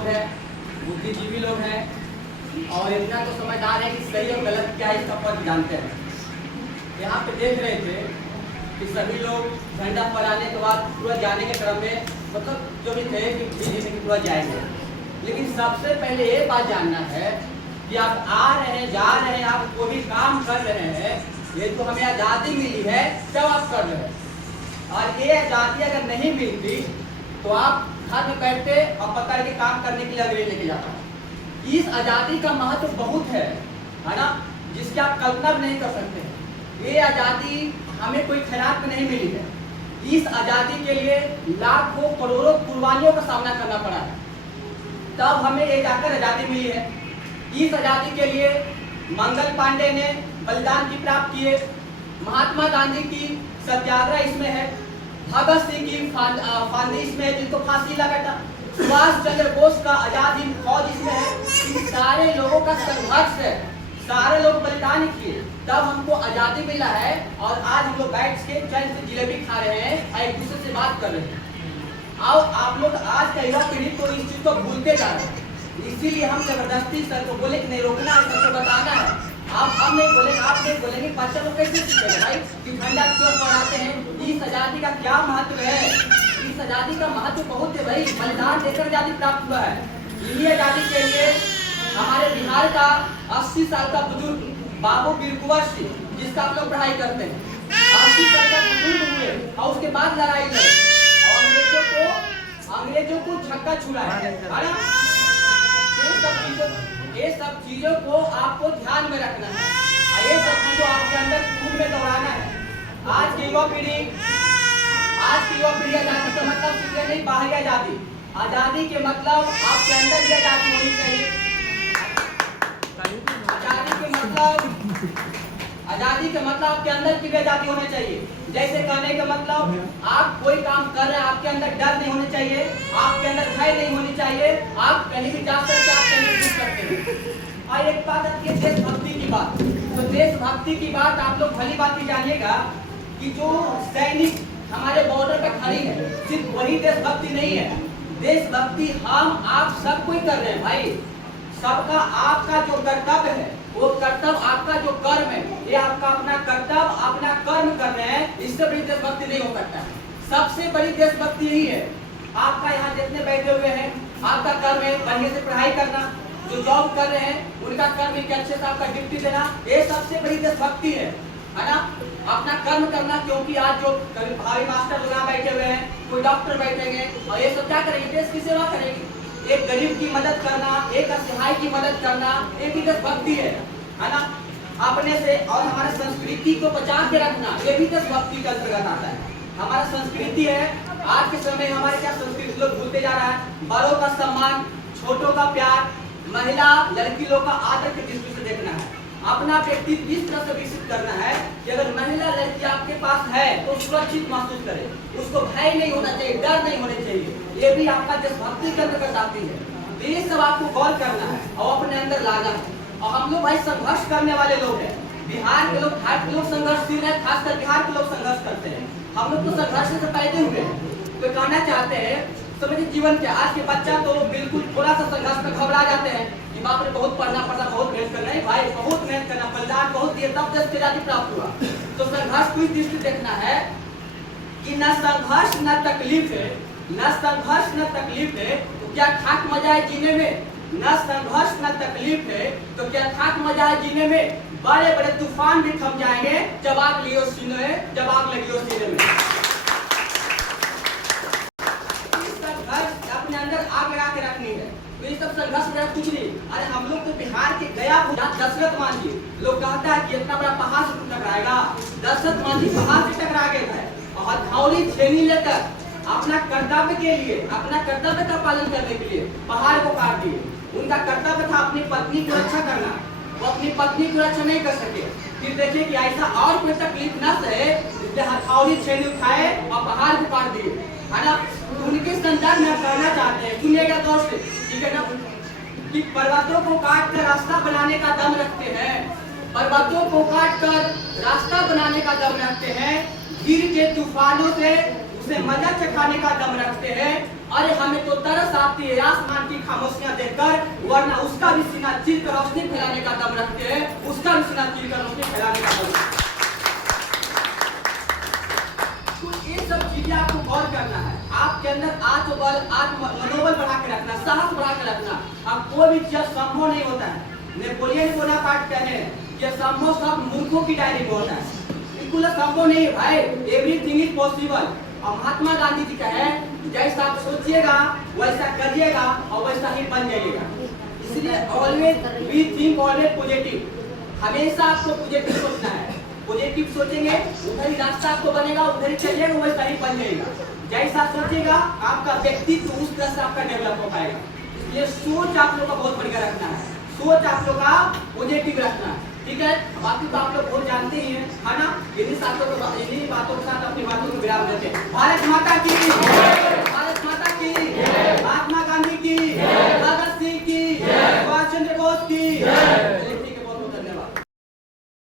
लोग हैं, बुद्धिजीवी लोग हैं और इतना तो समझदार है कि सही और गलत क्या है इसका फर्क जानते हैं। यहाँ पे देख रहे थे कि सभी लोग झंडा फहराने के बाद पूरा जाने के क्रम में मतलब जो भी थे कि धीरे धीरे पूरा जाएंगे, लेकिन सबसे पहले ये बात जानना है कि आप आ रहे हैं, जा रहे हैं, आप कोई भी काम कर रहे हैं, ये तो हमें आज़ादी मिली है जब आप कर रहे हैं, और ये आज़ादी अगर नहीं मिलती तो आप घर में बैठते और पकड़ के काम करने के लिए अग्रे लेके जाता। इस आज़ादी का महत्व बहुत है ना, जिसकी आप कल्पना भी नहीं कर सकते। ये आज़ादी हमें कोई खैरात में नहीं मिली है। इस आज़ादी के लिए लाखों करोड़ों कुर्बानियों का सामना करना पड़ा है, तब हमें ये जाकर आज़ादी मिली है। इस आज़ादी के लिए मंगल पांडे ने बलिदान की प्राप्त किए, महात्मा गांधी की सत्याग्रह इसमें है, भगत सिंह की फांदी इसमें है जिनको फांसी लगा था, सुभाष चंद्र बोस का आजाद हिंद फौज इसमें है। इन सारे लोगों का संघर्ष है, सारे लोग बलिदान किए, तब हमको आजादी मिला है। और आज हम लोग बैठ के चैन से जिलेबी खा रहे हैं और एक दूसरे से बात कर रहे हैं। और आप लोग आज का युवा पीढ़ी तो इस चीज को भूलते जा रहे हैं, इसीलिए हम जबरदस्ती सर को बोले कि नहीं रोकना है, सबको बताना है। हम नहीं बोलेंगे, आप नहीं बोलेंगे, बच्चा लोग कैसे सीखेगा भाई कि झंडा क्यों फहराते हैं? इस आजादी का क्या महत्व है? इस आजादी का महत्व बहुत है भाई, बलिदान देकर आजादी प्राप्त हुआ है। इन्हीं आजादी के लिए हमारे बिहार का 80 साल का बुजुर्ग बाबू वीर कुंवर सिंह, जिसका आप लोग पढ़ाई करते हैं, 80 साल का बुजुर्ग हुए और उसके बाद लड़ाई लड़ी और अंग्रेजों को छक्का छुड़ाया। ये सब चीजों को आपको ध्यान में रखना है, ये सब चीजों आपके अंदर खून में दौड़ाना है। आज की युवा पीढ़ी आजादी का मतलब सीखे नहीं, बाहरी आजादी। आजादी के मतलब आपके अंदर भी आजादी होनी चाहिए। आजादी के मतलब आपके अंदर की भी आजादी होनी चाहिए। जैसे कहने का मतलब आप कोई काम कर रहे हैं, आपके अंदर डर नहीं होना चाहिए, आपके अंदर भय नहीं होनी चाहिए, आप कहीं भी जा सकते, आप कहीं भी सकते हैं। और एक बात आती है देशभक्ति की बात, तो देशभक्ति की बात आप लोग भली बात ही जानिएगा कि जो सैनिक हमारे बॉर्डर पर खड़ी है, सिर्फ वही देशभक्ति नहीं है। देशभक्ति हम आप सब कोई कर रहे हैं भाई, सबका आपका जो कर्तव्य है वो कर्तव्य, आपका जो कर्म है ये आपका अपना कर्तव्य, अपना कर्म कर रहे हैं, इससे बड़ी देशभक्ति नहीं हो सकता। सबसे बड़ी देशभक्ति यही है। आपका यहाँ जितने बैठे हुए हैं, आपका कर्म है बढ़िया से पढ़ाई करना, जो जॉब कर रहे हैं उनका कर्म है कि अच्छे से आपका ड्यूटी देना, ये सबसे बड़ी देशभक्ति है ना, अपना कर्म करना। क्योंकि आज जो कभी भाई मास्टर लोग बैठे हुए हैं, कोई डॉक्टर बैठेंगे और ये सब क्या करेंगे? देश की सेवा करेंगे। एक गरीब की मदद करना, एक असहाय की मदद करना, एक भी देशभक्ति है ना। अपने से और हमारे संस्कृति को बचा के रखना, ये भी देशभक्ति के अंतर्गत आता है। हमारा संस्कृति है, आज के समय हमारे क्या संस्कृति लोग भूलते जा रहा है। बड़ों का सम्मान, छोटों का प्यार, महिला लड़की लोग का आदर की दृष्टि से देखना है। अपना व्यक्तित्व इस तरह से विकसित करना है कि अगर महिला लड़की आपके पास है तो सुरक्षित महसूस करे, उसको भय नहीं होना चाहिए, डर नहीं होने चाहिए। ये भी आपका देशभक्ति के अंतर्गत आती है। ये सब आपको गौर करना है और अपने अंदर लाना है। और हम लोग भाई संघर्ष करने वाले लोग हैं। बिहार के लोग, भारत के लोग संघर्षशील है, खासकर बिहार के लोग संघर्ष करते हैं। हम लोग तो संघर्ष से पैदा हुए हैं। तो कहना चाहते हैं समझिए जीवन के आज के बच्चा तो बिल्कुल थोड़ा सा संघर्ष में घबरा जाते हैं कि बाप रे बहुत पढ़ना पड़ता, बहुत मेहनत करना है भाई, बहुत मेहनत करना, बलिदान बहुत दिए तब देश की आजादी प्राप्त हुआ। तो संघर्ष को इस दृष्टि देखना है कि न संघर्ष न तकलीफ है, न संघर्ष न तकलीफ है तो क्या खाक मजा है जीने में? न संघर्ष न तकलीफ है तो क्या खाक मजा है जीने में? बड़े बड़े तूफान भी थम जाएंगे जब आग लियो सीने में, जब आग लगी हो सीने में। अपने अंदर आग लगा के रखनी है। तो ये सब संघर्ष में कुछ नहीं। अरे हम लोग तो बिहार के गया दशरथ मान जी लोग कहता है कि इतना बड़ा पहाड़ से टकराएगा। दशरथ मान जी पहाड़ से टकरा गए थे और हथौड़ी छेनी लेकर अपना कर्तव्य के लिए, अपना कर्तव्य का पालन करने के लिए पहाड़ को काट दिए। उनका कर्तव्य था अपनी पत्नी की रक्षा करना, वो अपनी पत्नी की रक्षा नहीं कर सके। फिर देखिए कि ऐसा और कोई तकलीफ न सहे, इसलिए हथौड़ी छेनी उठाए और पहाड़ को काट दिए, है ना। उनके संदर्भ में कहना चाहते हैं, सुनिएगा गौर से, ठीक है ना, कि पर्वतों को काट कर रास्ता बनाने का दम रखते हैं, पर्वतों को काट कर रास्ता बनाने का दम रखते हैं, गिर के तूफानों से उसे मजा चखाने का दम रखते हैं। अरे हमें तो तरस आती है आसमान की खामोशियां देखकर, वरना उसका भी सीना चीर कर रोशनी फैलाने का दम रखते हैं, उसका भी सीना चीर कर रोशनी फैलाने का दम। तो ये सब चीजें आपको गौर करना है। आपके अंदर आत्मबल, मनोबल बढ़ा के रखना, साहस बढ़ा के रखना। अब कोई भी चीज संभव नहीं होता है। नेपोलियन बोनापार्ट कहते हैं कि संभव सब मूर्खों की डायरी में होता है। बिल्कुल संभव नहीं है भाई, एवरीथिंग इज पॉसिबल। और महात्मा गांधी जी का है, जैसा आप सोचिएगा वैसा करिएगा और वैसा ही बन जाइएगा। इसलिए always we think always positive. हमेशा आपको पॉजिटिव सोचना है। पॉजिटिव सोचेंगे उधर ही रास्ता आपको बनेगा, उधर ही चलिएगा वैसा ही बन जाएगा। जैसा सोचेगा आपका व्यक्तित्व उस तरह से आपका डेवलप हो पाएगा। इसलिए सोच आप लोग का बहुत बढ़िया रखना है, सोच आप लोग का पॉजिटिव रखना है, ठीक है। बाकी तो आप लोग बहुत जानते ही हैं, है ना। इन्हीं बातों के साथ अपनी बातों को विराम देते हैं। भारत माता की, भारत माता की, महात्मा गांधी की, भगत सिंह की, सुभाष चंद्र बोस की।